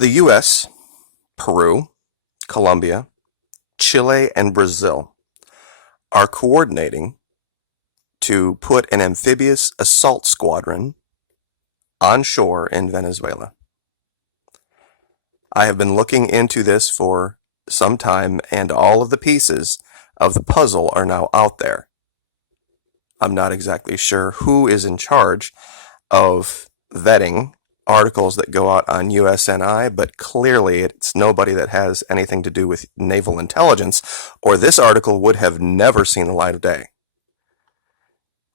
The U.S., Peru, Colombia, Chile, and Brazil are coordinating to put an amphibious assault squadron on shore in Venezuela. I have been looking into this for some time, and all of the pieces of the puzzle are now out there. I'm not exactly sure who is in charge of vetting articles that go out on USNI, but clearly it's nobody that has anything to do with naval intelligence, or this article would have never seen the light of day.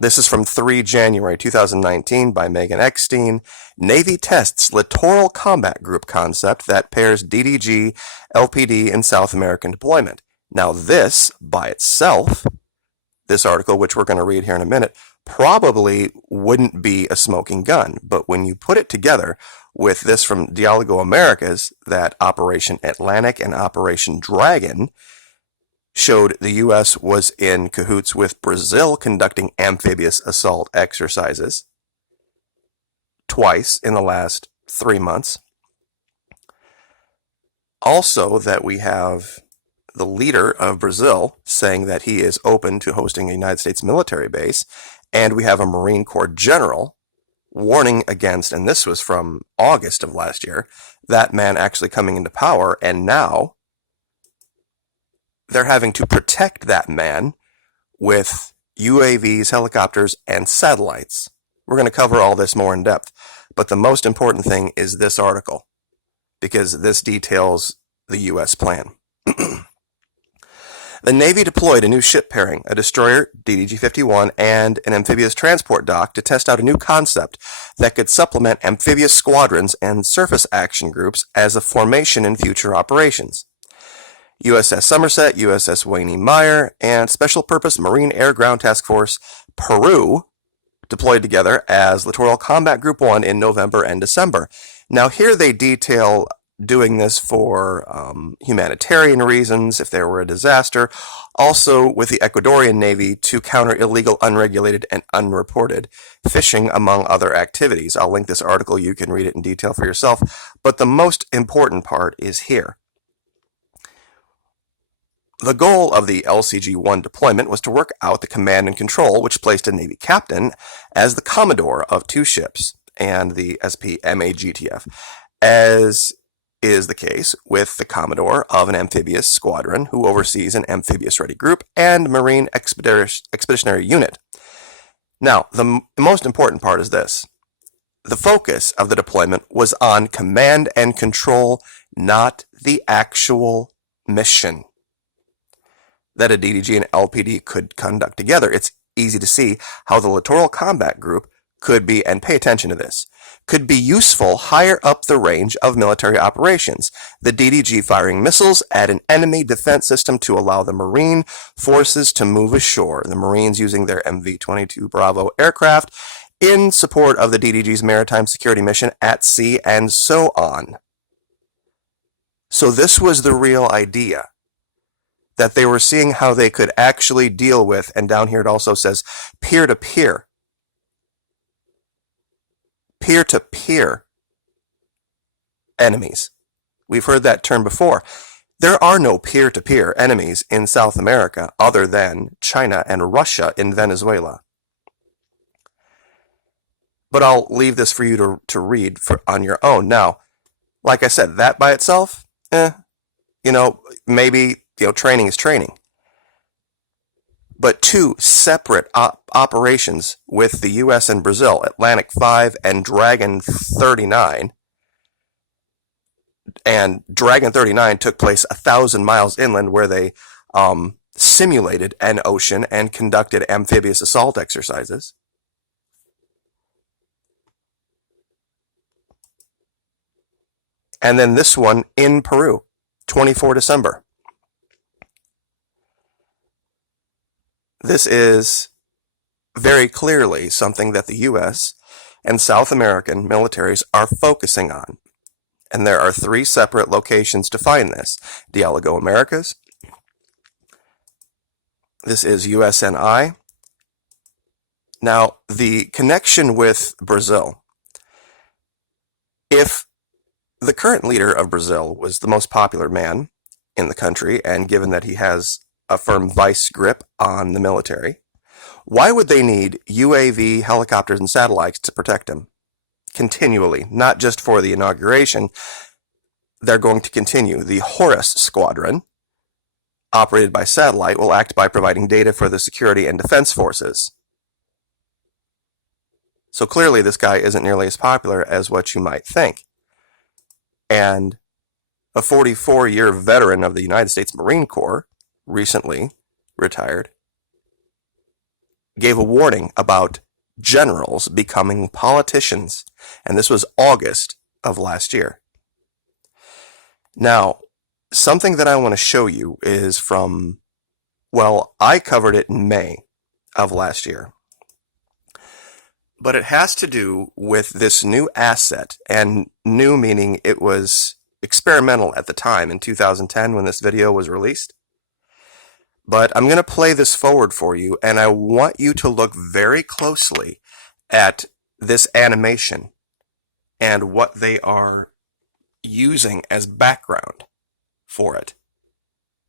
This is from 3 January 2019 by Megan Eckstein. Navy tests littoral combat group concept that pairs DDG, LPD, and South American deployment. Now this, by itself, this article, which we're going to read here in a minute, probably wouldn't be a smoking gun. But when you put it together with this from Dialogo Americas, that Operation Atlantic and Operation Dragon showed the U.S. was in cahoots with Brazil conducting amphibious assault exercises twice in the last 3 months. Also, that we have the leader of Brazil saying that he is open to hosting a United States military base, and we have a Marine Corps general warning against, and this was from August of last year, that man actually coming into power, and now they're having to protect that man with UAVs, helicopters, and satellites. We're going to cover all this more in depth, but the most important thing is this article, because this details the U.S. plan. The Navy deployed a new ship pairing, a destroyer, DDG-51, and an amphibious transport dock to test out a new concept that could supplement amphibious squadrons and surface action groups as a formation in future operations. USS Somerset, USS Wayne Meyer, and Special Purpose Marine Air Ground Task Force Peru deployed together as Littoral Combat Group 1 in November and December. Now here they detail doing this for humanitarian reasons, if there were a disaster, also with the Ecuadorian Navy to counter illegal, unregulated, and unreported fishing, among other activities. I'll link this article, you can read it in detail for yourself, but the most important part is here. The goal of the LCG-1 deployment was to work out the command and control, which placed a Navy captain as the commodore of 2 ships and the SP-MAGTF, as is the case with the commodore of an amphibious squadron who oversees an amphibious-ready group and Marine expeditionary unit. Now, the most important part is this. The focus of the deployment was on command and control, not the actual mission that a DDG and LPD could conduct together. It's easy to see how the Littoral Combat Group could be, and pay attention to this, could be useful higher up the range of military operations. The DDG firing missiles at an enemy defense system to allow the Marine forces to move ashore. The Marines using their MV-22 Bravo aircraft in support of the DDG's maritime security mission at sea, and so on. So this was the real idea, that they were seeing how they could actually deal with, and down here it also says peer-to-peer. Peer-to-peer enemies. We've heard that term before. There are no peer-to-peer enemies in South America other than China and Russia in Venezuela. But I'll leave this for you to read on your own. Now, like I said, that by itself, maybe training is training. But 2 separate operations with the U.S. and Brazil, Atlantic 5 and Dragon 39. And Dragon 39 took place 1,000 miles inland, where they simulated an ocean and conducted amphibious assault exercises. And then this one in Peru, 24 December. This is very clearly something that the U.S. and South American militaries are focusing on. And there are 3 separate locations to find this. Dialogo Americas. This is USNI. Now, the connection with Brazil, if The current leader of Brazil was the most popular man in the country, and given that he has a firm vice grip on the military, why would they need UAV, helicopters, and satellites to protect him? Continually, not just for the inauguration, they're going to continue. The Horus Squadron, operated by satellite, will act by providing data for the security and defense forces. So clearly this guy isn't nearly as popular as what you might think. And a 44-year veteran of the United States Marine Corps, recently retired, gave a warning about generals becoming politicians. And this was August of last year. Now, something that I want to show you is from, well, I covered it in May of last year. But it has to do with this new asset, and new meaning it was experimental at the time in 2010 when this video was released. But I'm going to play this forward for you, and I want you to look very closely at this animation and what they are using as background for it.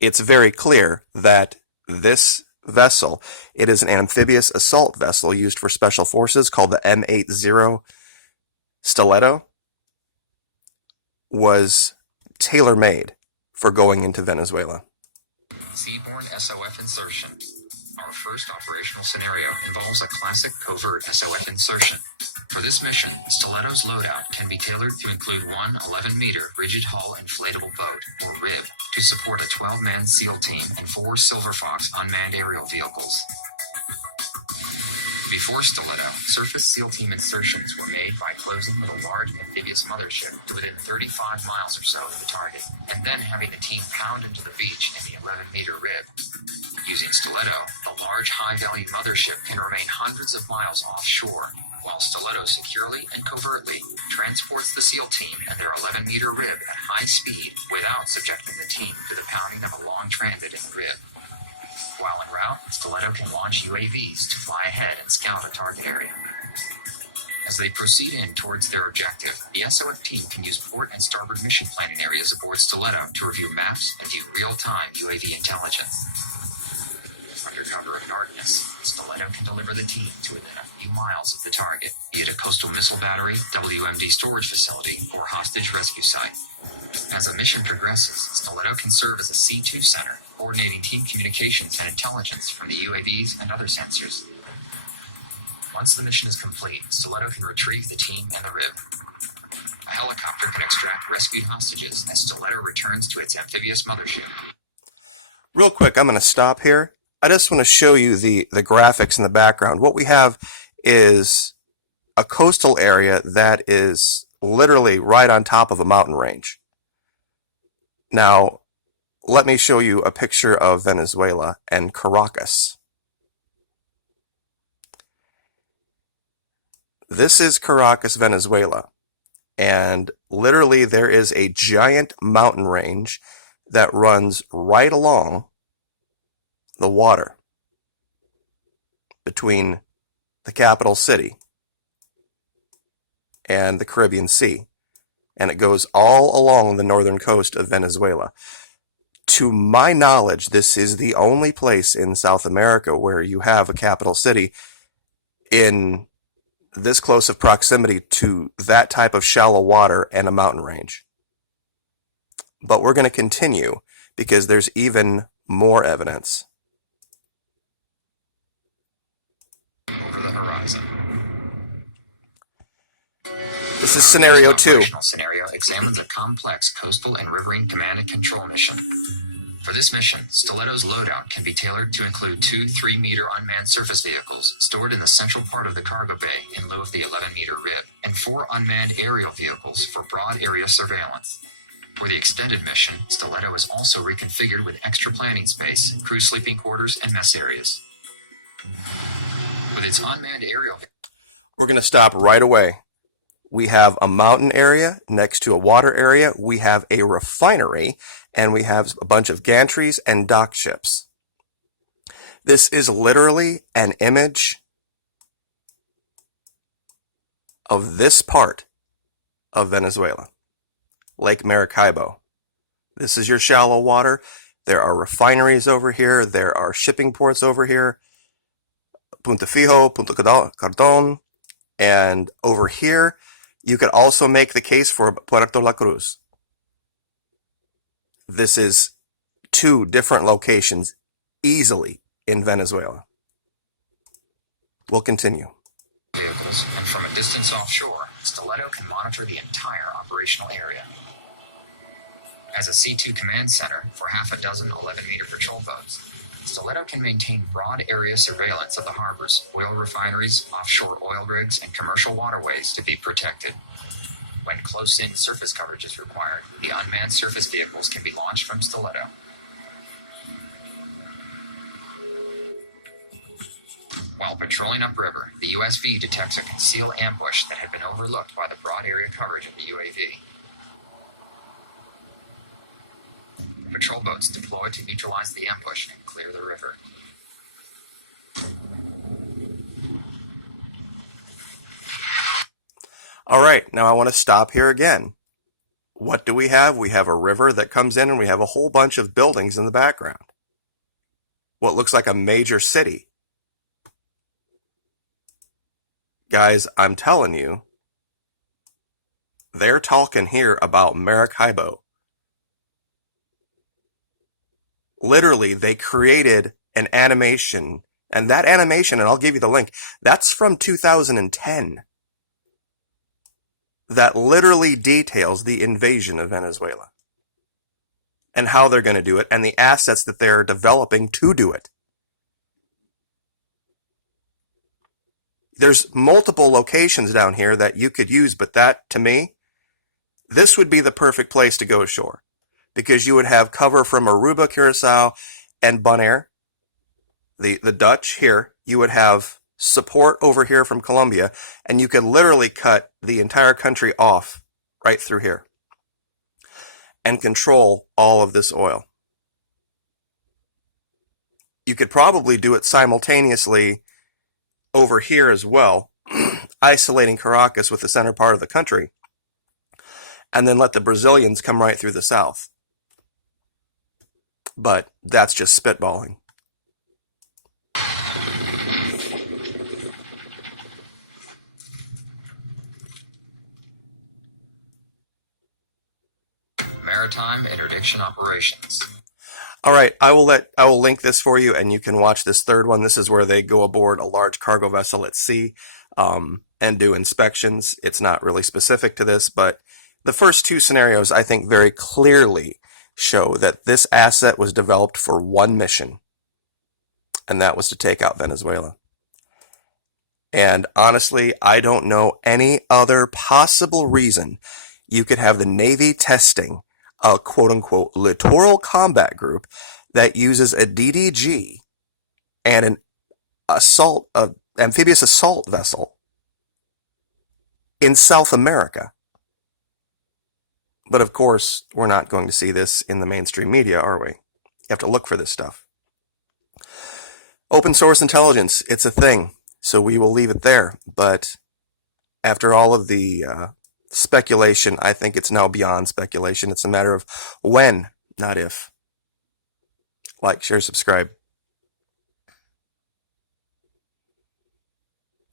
It's very clear that this vessel, it is an amphibious assault vessel used for special forces called the M80 Stilletto, was tailor-made for going into Venezuela. Seaborne SOF insertion. Our first operational scenario involves a classic covert SOF insertion. For this mission, Stilletto's loadout can be tailored to include one 11-meter rigid hull inflatable boat, or RIB, to support a 12-man SEAL team and 4 Silver Fox unmanned aerial vehicles. Before Stilletto, surface SEAL team insertions were made by closing with a large amphibious mothership to within 35 miles or so of the target, and then having the team pound into the beach in the 11-meter RIB. Using Stilletto, the large high-value mothership can remain hundreds of miles offshore, while Stilletto securely and covertly transports the SEAL team and their 11-meter RIB at high speed without subjecting the team to the pounding of a long transit in the RIB. While en route, Stilletto can launch UAVs to fly ahead and scout a target area. As they proceed in towards their objective, the SOF team can use port and starboard mission planning areas aboard Stilletto to review maps and view real-time UAV intelligence. Under cover of darkness, Stilletto can deliver the team to within a few miles of the target, be it a coastal missile battery, WMD storage facility, or hostage rescue site. As the mission progresses, Stilletto can serve as a C2 center, coordinating team communications and intelligence from the UAVs and other sensors. Once the mission is complete, Stilletto can retrieve the team and the RIB. A helicopter can extract rescued hostages as Stilletto returns to its amphibious mothership. Real quick, I'm going to stop here. I just want to show you the graphics in the background. What we have is a coastal area that is literally right on top of a mountain range. Now, let me show you a picture of Venezuela and Caracas. This is Caracas, Venezuela, and literally there is a giant mountain range that runs right along the water between the capital city and the Caribbean Sea, and it goes all along the northern coast of Venezuela. To my knowledge, this is the only place in South America where you have a capital city in this close of proximity to that type of shallow water and a mountain range. But we're going to continue because there's even more evidence. Over the horizon. This is scenario 2. The operational scenario examines a complex coastal and riverine command and control mission. For this mission, Stilletto's loadout can be tailored to include 2 3-meter unmanned surface vehicles stored in the central part of the cargo bay in lieu of the 11-meter RIB, and 4 unmanned aerial vehicles for broad area surveillance. For the extended mission, Stilletto is also reconfigured with extra planning space, crew sleeping quarters, and mess areas. With its unmanned aerial... We're going to stop right away. We have a mountain area next to a water area. We have a refinery, and we have a bunch of gantries and dock ships. This is literally an image of this part of Venezuela. Lake Maracaibo. This is your shallow water. There are refineries over here. There are shipping ports over here. Punta Fijo, Punta Cardon. And over here, you could also make the case for Puerto La Cruz. This is 2 different locations easily in Venezuela. We'll continue. Vehicles, and from a distance offshore, Stilletto can monitor the entire operational area. As a C2 command center for half a dozen 11-meter patrol boats, Stilletto can maintain broad area surveillance of the harbors, oil refineries, offshore oil rigs, and commercial waterways to be protected. When close-in surface coverage is required, the unmanned surface vehicles can be launched from Stilletto. While patrolling upriver, the USV detects a concealed ambush that had been overlooked by the broad area coverage of the UAV. Patrol boats deploy to neutralize the ambush and clear the river. All right, now I want to stop here again. What do we have? We have a river that comes in and we have a whole bunch of buildings in the background. What looks like a major city. Guys, I'm telling you, they're talking here about Maracaibo. Literally, they created an animation, and that animation, and I'll give you the link, that's from 2010. That literally details the invasion of Venezuela and how they're going to do it and the assets that they're developing to do it. There's multiple locations down here that you could use, but that, to me, this would be the perfect place to go ashore. Because you would have cover from Aruba, Curacao, and Bonaire, the Dutch here. You would have support over here from Colombia, and you could literally cut the entire country off right through here and control all of this oil. You could probably do it simultaneously over here as well, isolating Caracas with the center part of the country, and then let the Brazilians come right through the south. But that's just spitballing. Maritime interdiction operations. All right, I will link this for you, and you can watch this third one. This is where they go aboard a large cargo vessel at sea and do inspections. It's not really specific to this, but the first 2 scenarios I think very clearly show that this asset was developed for one mission, and that was to take out Venezuela. And honestly, I don't know any other possible reason you could have the Navy testing a quote-unquote littoral combat group that uses a DDG and an amphibious assault vessel in South America. But of course, we're not going to see this in the mainstream media, are we? You have to look for this stuff. Open source intelligence, it's a thing, so we will leave it there. But after all of the speculation, I think it's now beyond speculation. It's a matter of when, not if. Like, share, subscribe.